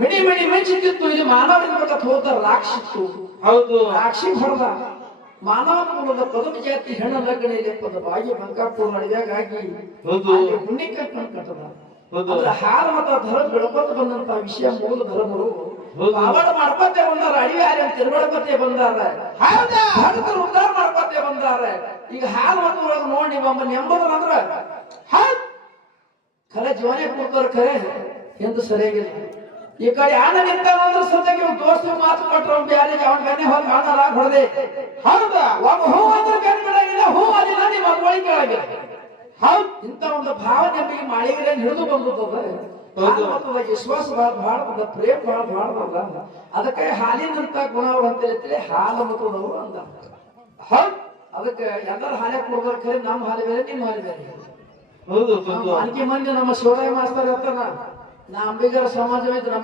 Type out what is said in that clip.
ಮಿಡಿ ಮಿಡಿ ಮಿಂಚಿತ್ತು ಇಲ್ಲಿ ಮಾನವರಿರ್ಬೇಕಂತ ಹೋದ ರಾಕ್ಷಿತ್ತು. ಹೌದು ರಾಕ್ಷಿ ಹೊಡೆದ ಮಾನವ ಕುಲದ ಪದವಿ ಜಾತಿ ಹೆಣ್ಣ ಲಗ್ನಲ್ಲಿ ಪದವಾಗಿ ಬಂಕಾಪುರ ನಡುವೆಯಾಗಿ ಹೌದು ಹುಣ್ಣಿಕ ಕಟ್ಟದ ಹೌದು ಅದ್ರ ಹಾರ ಮತ ಧರ್ಮ ಬೆಳಕೋತ ಬಂದಂತ ವಿಷಯ ಮೂಲ ಧರ್ಮರು ಹೌದು ಅವಳ ಮಾಡ್ಕೊತೆ ಬಂದಾರ ಅಡಿವೆ ಆರ್ಯ ತಿರುಗಾಡ್ಕೊತೆ ಬಂದಾರ ಭಕ್ತರು ಉದ್ಧಾರ ಮಾಡ್ಕೊತೆ ಬಂದಾರ. ಈಗ ಹಾಲು ಮತ್ತು ಒಳಗೆ ನೋಡಿ ನೀವು ಒಮ್ಮೆ ನೆಂಬುದ್ರ ಅಂದ್ರ ಖರೆ ಜೀವನೇ ಕೊಡ್ತಾರ ಖರೆ ಎಂದು ಸರಿಯಾಗಿಲ್ಲ. ಈ ಕಡೆ ಆನ ನಿಂತಾನಂದ್ರ ಸದ್ಯಕ್ಕೆ ದೋಸ್ತ ಮಾತು ಕೊಟ್ರ ಬ್ಯಾರಿಗೆ ಅವನ ಬೆನ್ನೆ ಹೋಗಿ ಮಾತಾಡ ಹೊಡೆದೆ. ಹೌದಾ ಒಬ್ಬ ಹೂ ಅಂದ್ರೆ ಬೆನ್ನ ಬಿಡಾಗಿಲ್ಲ, ಹೂ ಅದಿಲ್ಲ ನಿಮ್ಮ ಮಕ್ಕಳಿಗೆ ಕೇಳಾಗಿಲ್ಲ. ಹೌದು ಇಂತ ಒಂದು ಭಾವ ನಂಬಿಕೆ ಮಾಳಿಗೆ ಹಿಡಿದು ಬಂದದ. ವಿಶ್ವಾಸ ಬಹಳ ಬಹಳ ಪ್ರೇಮ ಬಹಳ ಬಹಳ ಅದ. ಅದಕ್ಕೆ ಹಾಲಿನಂತ ಗುಣಗಳು ಅಂತ ಹೇಳ್ತೀವಿ ಹಾಲು ಮತದವರು ಅಂದ. ಹೌದು ಅದಕ್ಕೆ ಎಲ್ಲರ ಹಾಲೆ ಕೊಡೋದ್ರ ಖರೆ ನಮ್ಮ ಹಾಲು ಬೇರೆ ನಿಮ್ಮ ಹಾಲು ಬೇರೆ. ಹೌದು ಅನ್ಕೆ ಮಂದಿ ನಮ್ಮ ಶಿವರಾಯ ಮಾಸ್ತರ್ ಹೇಳ್ತಾನ ನಾ ಅಂಬಿಗರ ಸಮಾಜ